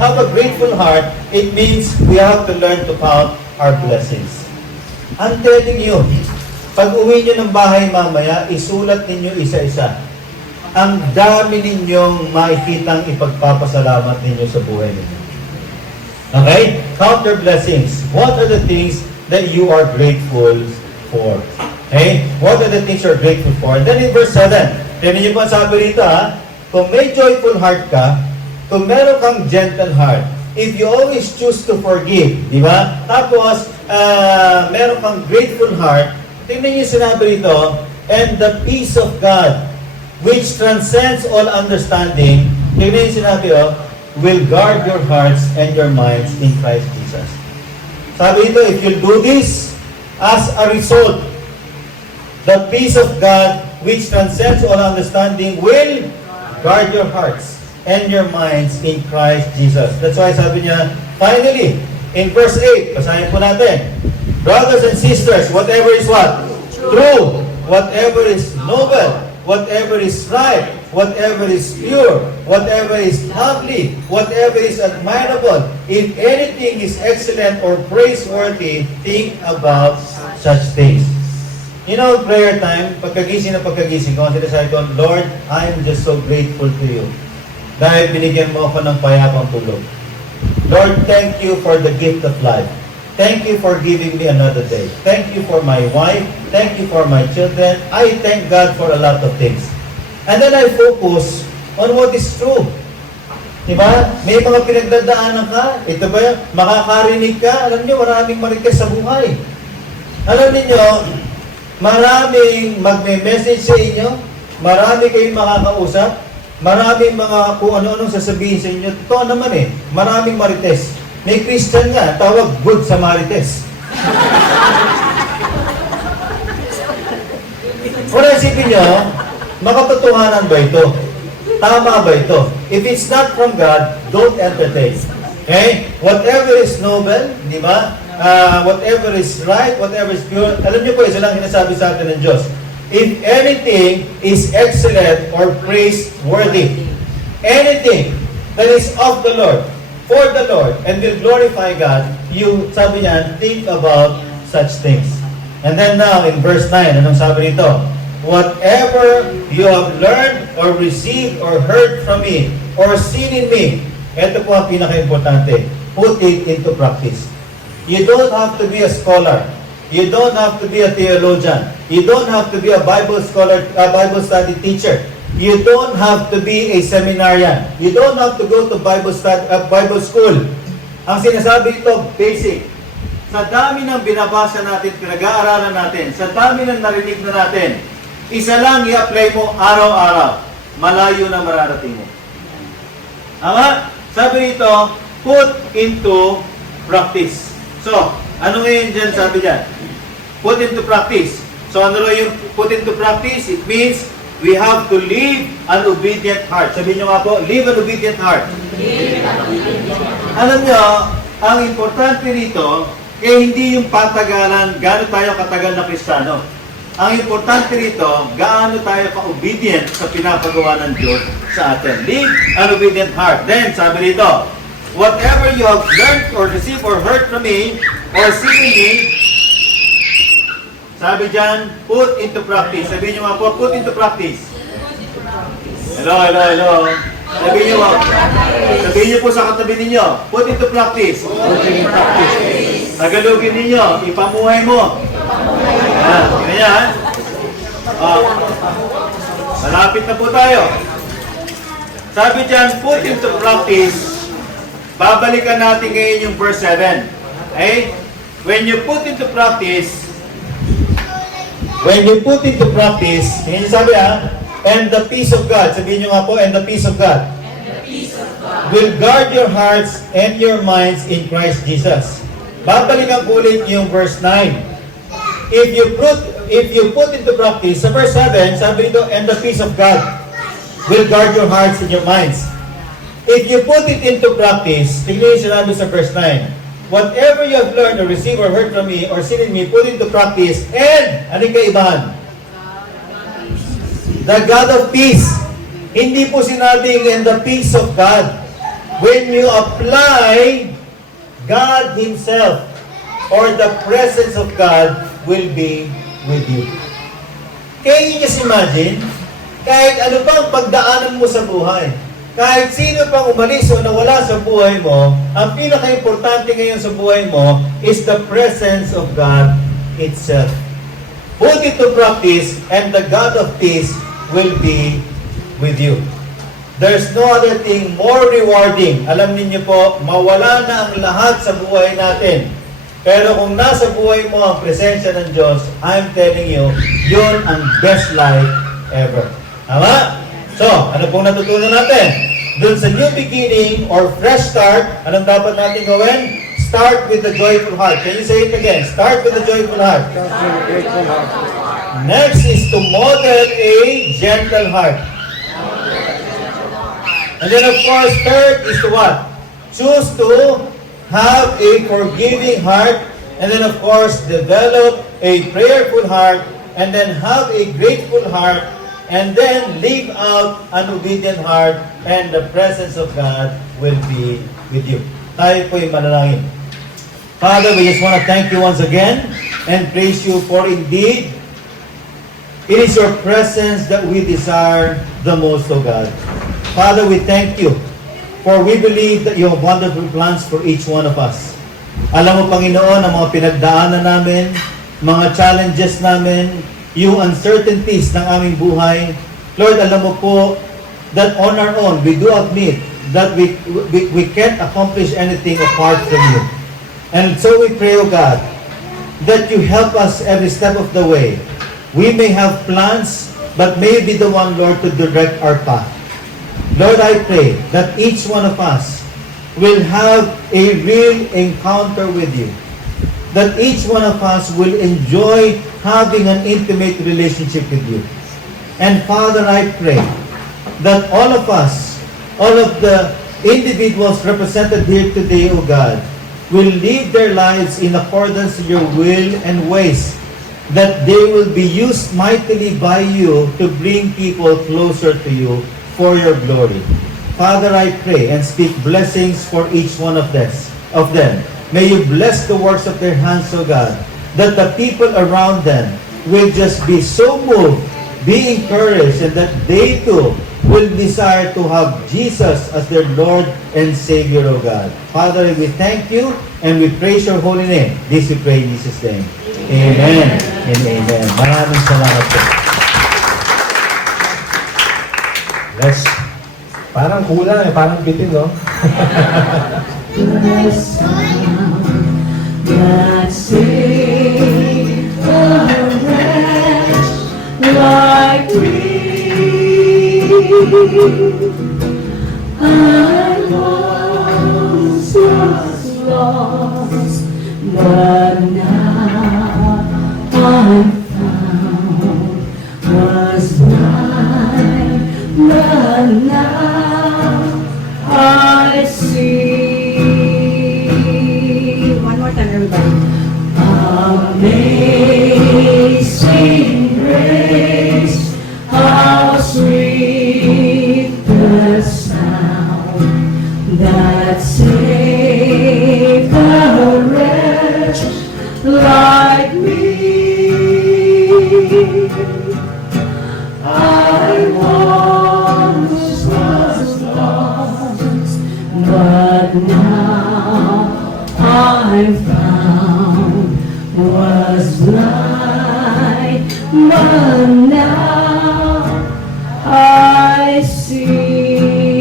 have a grateful heart, it means we have to learn to count our blessings. I'm telling you, pag uwi nyo ng bahay mamaya, isulat ninyo isa-isa. Ang dami ninyong makikitang ipagpapasalamat ninyo sa buhay ninyo. Okay? Count your blessings. What are the things that you are grateful for? Okay? What are the things you're grateful for? And then in verse 7, tinan niyo po ang sabi dito kung may joyful heart ka, kung meron kang gentle heart, if you always choose to forgive, di ba? Tapos, meron kang grateful heart, tingnan niyo sinabi dito, and the peace of God, which transcends all understanding, tingnan niyo sinabi will guard your hearts and your minds in Christ Jesus. Sabi dito, if you do this, as a result, the peace of God, which transcends all understanding, will guard your hearts and your minds in Christ Jesus. That's why sabi niya, finally, in verse 8, basahin po natin, brothers and sisters, whatever is what? True. Whatever is noble, whatever is right, whatever is pure, whatever is lovely, whatever is admirable, if anything is excellent or praiseworthy, think about such things. You know, prayer time, pagkagising ko, sinasabi ko, Lord, I am just so grateful to you. Dahil binigyan mo ako ng payapang tulog. Lord, thank you for the gift of life. Thank you for giving me another day. Thank you for my wife. Thank you for my children. I thank God for a lot of things. And then I focus on what is true. Diba? May mga pinagdadaanan ka. Ito ba yun? Makakarinig ka. Alam niyo, maraming marites sa buhay. Alam niyo, maraming magme-message sa inyo. Marami kayong makakausap. Maraming mga kung ano-anong sasabihin sa inyo. Totoo naman maraming marites. May Christian nga, tawag good Samaritans. Kung isipin nyo, makatotohanan ba ito? Tama ba ito? If it's not from God, don't entertain. Okay? Whatever is noble, di ba? Whatever is right, whatever is pure. Alam niyo po, isa lang sinasabi sa atin ng Diyos. If anything is excellent or praiseworthy, anything that is of the Lord, for the Lord, and will glorify God, you, sabi niya, think about such things. And then now, in verse 9, anong sabi nito? Whatever you have learned or received or heard from me or seen in me, ito po ang pinaka-importante, put it into practice. You don't have to be a scholar. You don't have to be a theologian. You don't have to be a Bible scholar, a Bible study teacher. You don't have to be a seminarian. You don't have to go to Bible school. Ang sinasabi ito, basic. Sa dami ng binabasa natin, pinag-aaralan natin, sa dami ng narinig na natin, isa lang i-apply mo araw-araw. Malayo na mararating mo. Ama, sabi nito, put into practice. So, ano ngayon dyan sabi dyan? Put into practice. So, ano yung put into practice? It means we have to live an obedient heart. Sabihin nyo nga po, live an obedient heart. Alam nyo, ang importante rito, hindi yung patagalan, gaano tayo katagal na Kristiyano. Ang importante rito, gaano tayo ka-obedient sa pinapagawa ng Diyos sa atin. Live an obedient heart. Then, sabi rito, whatever you have learned or received or heard from me or seen in me, sabi dyan, put into practice. Sabihin nyo nga po, put into practice. Hello. Sabihin nyo po sa katabi ninyo, put into practice. Put into practice. Tagalogin ninyo, ipamuhay mo. Ganyan. Malapit na po tayo. Sabi dyan, put into practice. Babalikan natin ngayon yung verse 7. Okay? When you put into practice, tingnan niyo sabi and the peace of God, sabihin niyo nga po, and the peace of God, will guard your hearts and your minds in Christ Jesus. Babalikan ko ulit yung verse 9. If you put into practice, sa verse 7, sabi nito, and the peace of God will guard your hearts and your minds. If you put it into practice, tingnan niyo sinabi sa verse 9, whatever you have learned or received or heard from me or seen in me, put into practice, and, anong kaibahan? The God of peace. Hindi po sinabing, and the peace of God. when you apply, God Himself or the presence of God will be with you. Can you just imagine? Kahit ano pang pagdaanan mo sa buhay, kahit sino pang umalis o nawala sa buhay mo, ang pinaka-importante ngayon sa buhay mo is the presence of God itself. Put it to practice and the God of peace will be with you. There's no other thing more rewarding. Alam niyo po, mawala na ang lahat sa buhay natin. Pero kung nasa buhay mo ang presensya ng Diyos, I'm telling you, yun ang best life ever. Tama? So, ano pong natutunan natin? Dun sa new beginning or fresh start, anong dapat natin gawin? Start with the joyful heart. Can you say it again? Start with the joyful heart. Next is to model a gentle heart. And then of course, third is to what? Choose to have a forgiving heart. And then of course, develop a prayerful heart. And then have a grateful heart. And then live out an obedient heart. And the presence of God will be with you. Tayo po'y manalangin. Father, we just want to thank you once again and praise you for indeed it is your presence that we desire the most, O God. Father, we thank you for we believe that you have wonderful plans for each one of us. Alam mo, Panginoon, ang mga pinagdaanan namin, mga challenges namin, yung uncertainties ng aming buhay. Lord, alam mo po that on our own, we do admit that we can't accomplish anything apart from you. And so we pray, O God, that you help us every step of the way. We may have plans, but may be the one, Lord, to direct our path. Lord, I pray that each one of us will have a real encounter with you. That each one of us will enjoy having an intimate relationship with you. And Father, I pray that all of us, all of the individuals represented here today, O God, will live their lives in accordance to your will and ways, that they will be used mightily by you to bring people closer to you for your glory. Father, I pray and speak blessings for each one of them. May you bless the works of their hands, O God, that the people around them will just be so moved, be encouraged, and that they too will desire to have Jesus as their Lord and Savior, O God. Father, we thank you and we praise your holy name. This we pray in Jesus' name. Amen and amen. Maraming salamat po. Let's, parang kulang eh, parang bitin, no? The sound that saved a wretch like me. I once was lost, but now I'm found. Was blind, but now I see. One more time, everybody. Amazing grace, how sweet the sound that saved a wretch like me. I once was lost, but now I'm found. Was blind, but now